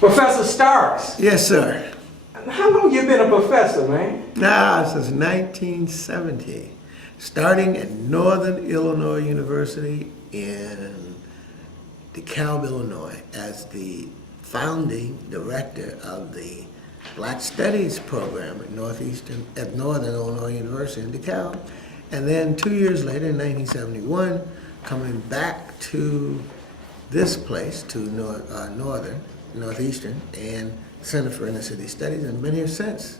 Professor Starks, Yes, sir. how long you been a professor, man? Since 1970, starting at Northern Illinois University in DeKalb, Illinois, as the founding director of the Black Studies program at Northern Illinois University in DeKalb. And then 2 years later, in 1971, coming back to this place, to Northeastern, and Center for Inner City Studies, and been here since.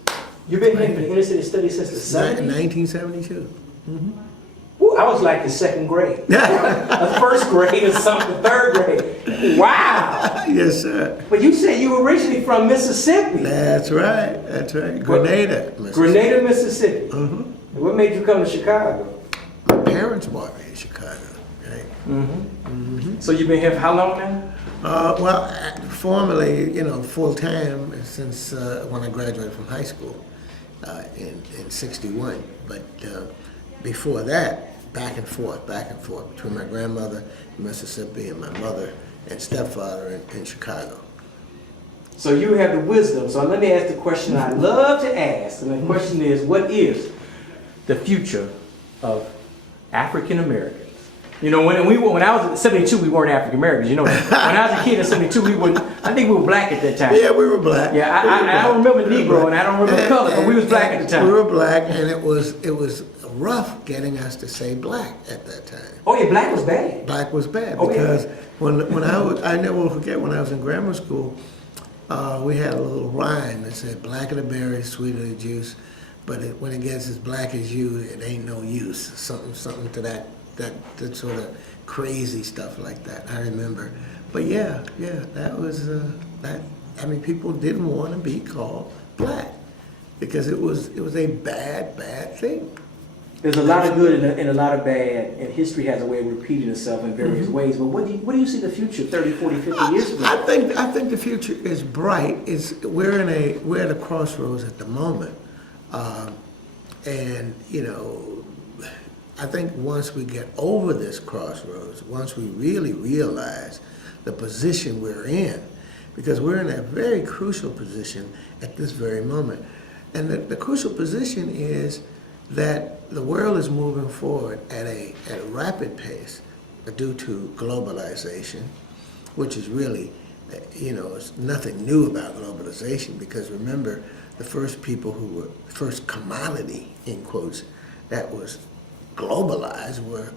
You've been here in the inner city studies since the 70s? 1972. Ooh, I was like in second grade. A first grade or something, third grade. Wow. Yes, sir. But you said you were originally from Mississippi. That's right. That's right. Grenada, Mississippi. Grenada, Mississippi. What made you come to Chicago? My parents brought me to Chicago. Right? So you've been here for how long now? Well, formally, full time since when I graduated from high school in '61. But before that, back and forth between my grandmother in Mississippi and my mother and stepfather in Chicago. So you have the wisdom. So let me ask the question I love to ask. And the question is, what is the future of African Americans? You know, when I was in '72, we weren't African Americans. You know, when I was a kid in '72, I think we were black at that time. Yeah, we were black. Yeah, I don't remember Negro and I don't remember color, but we was black at the time. We were black, and it was rough getting us to say black at that time. Oh yeah, black was bad. Black was bad Oh, because yeah. when I never will forget when I was in grammar school, we had a little rhyme that said, "Black are the berries, sweet are the juice, but when it gets as black as you, it ain't no use." Something to that sort of crazy stuff like that. I remember, but yeah, that was that. I mean, people didn't want to be called black because it was a bad thing. There's a lot of good and a lot of bad, and history has a way of repeating itself in various ways. But what do you see the future 30, 40, 50 years from now? I think the future is bright. We're at a crossroads at the moment, and I think once we get over this crossroads, once we really realize the position we're in, because we're in a very crucial position at this very moment, and the crucial position is that the world is moving forward at a rapid pace due to globalization, which is really, it's nothing new about globalization, because remember, the first first commodity, in quotes, that was globalized were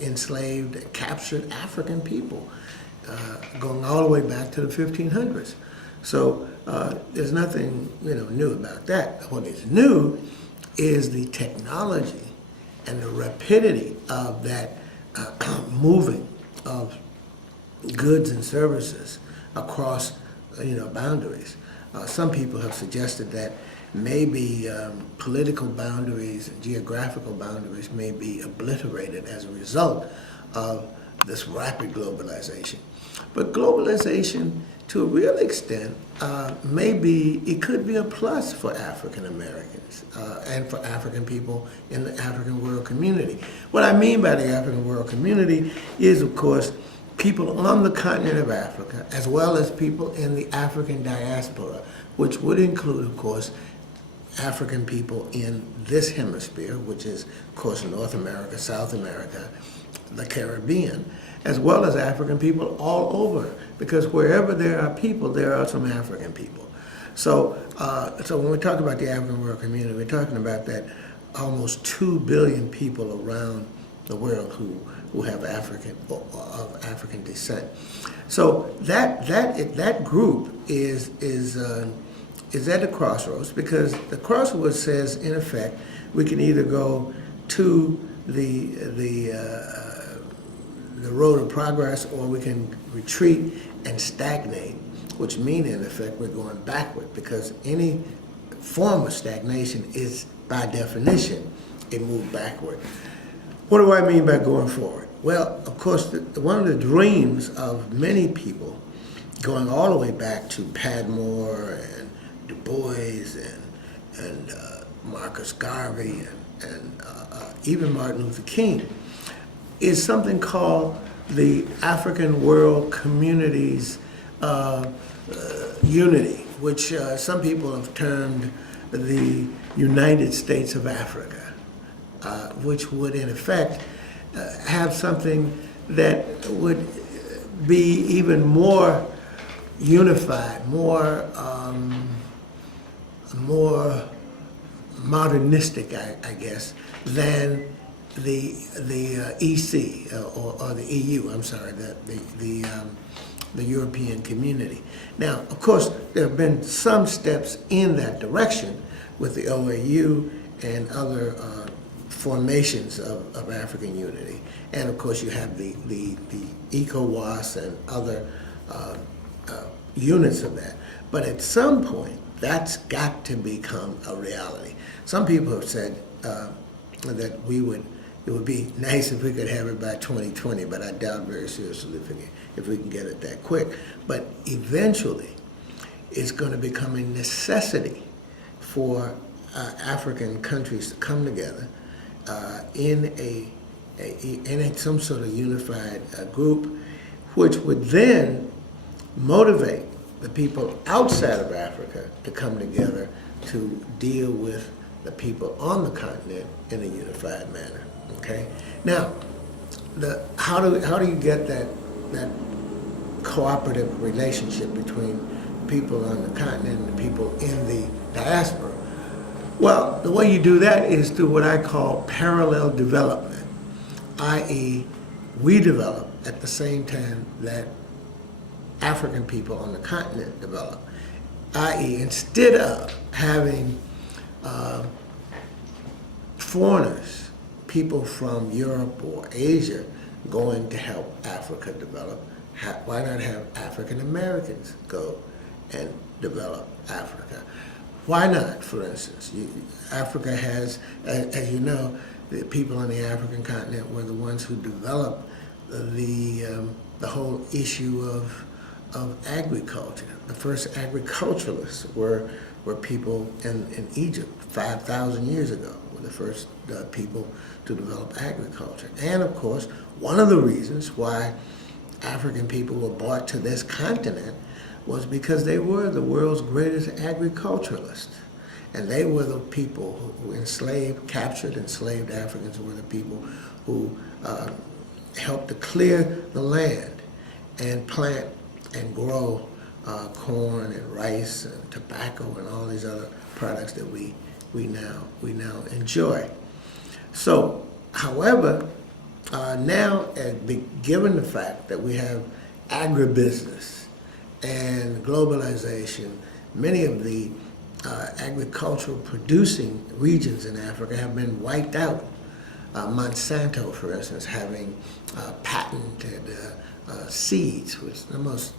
enslaved, captured African people, going all the way back to the 1500s. So there's nothing new about that. What is new is the technology and the rapidity of that moving of goods and services across boundaries. Some people have suggested that maybe political boundaries and geographical boundaries may be obliterated as a result of this rapid globalization. But globalization, to a real extent, it could be a plus for African Americans and for African people in the African world community. What I mean by the African world community is, of course, people on the continent of Africa, as well as people in the African diaspora, which would include, of course, African people in this hemisphere, which is, of course, North America, South America, the Caribbean, as well as African people all over, because wherever there are people, there are some African people. So when we talk about the African world community, we're talking about that almost 2 billion people around the world who have of African descent. So that group is at a crossroads, because the crossroads says, in effect, we can either go to the road of progress, or we can retreat and stagnate, which means, in effect, we're going backward, because any form of stagnation is, by definition, a move backward. What do I mean by going forward? Well, of course, one of the dreams of many people, going all the way back to Padmore and Du Bois and Marcus Garvey and even Martin Luther King, is something called the African World Community's unity, which some people have termed the United States of Africa, which would in effect have something that would be even more unified, more modernistic, I guess, than the EC or the EU. I'm sorry, the European Community. Now, of course, there have been some steps in that direction with the OAU and other formations of African unity. And of course, you have the ECOWAS and other units of that. But at some point, that's got to become a reality. Some people have said that it would be nice if we could have it by 2020, but I doubt very seriously if we can get it that quick. But eventually, it's going to become a necessity for African countries to come together in some sort of unified group, which would then motivate the people outside of Africa to come together to deal with the people on the continent in a unified manner. Okay. Now, how do you get that cooperative relationship between people on the continent and the people in the diaspora? Well, the way you do that is through what I call parallel development, i.e., we develop at the same time that African people on the continent develop, i.e., instead of having foreigners, people from Europe or Asia going to help Africa develop, why not have African Americans go and develop Africa? Why not, for instance? Africa has, as you know, the people on the African continent were the ones who developed the whole issue of agriculture. The first agriculturalists were people in Egypt 5,000 years ago, were the first people to develop agriculture. And of course, one of the reasons why African people were brought to this continent was because they were the world's greatest agriculturalists. And they were the people who captured enslaved Africans, were the people who helped to clear the land and plant and grow corn and rice and tobacco and all these other products that we now enjoy. So, however, now, given the fact that we have agribusiness and globalization, many of the agricultural producing regions in Africa have been wiped out. Monsanto, for instance, having patented seeds, which is the most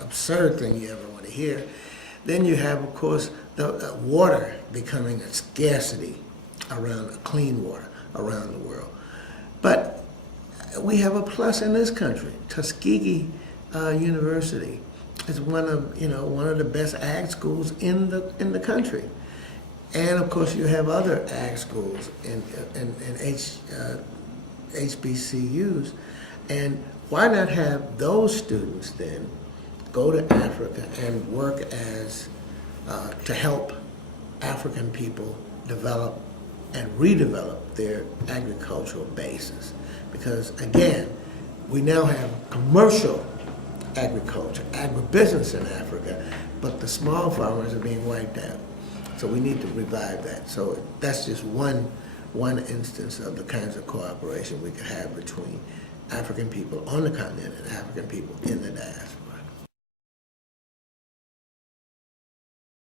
absurd thing you ever want to hear. Then you have, of course, the water becoming a scarcity clean water around the world. But we have a plus in this country. Tuskegee University is one of the best ag schools in the country, and of course you have other ag schools in HBCUs, and why not have those students then go to Africa and work to help African people develop and redevelop their agricultural bases? Because again, we now have commercial agriculture, agribusiness in Africa, but the small farmers are being wiped out. So we need to revive that. So that's just one instance of the kinds of cooperation we could have between African people on the continent and African people in the diaspora.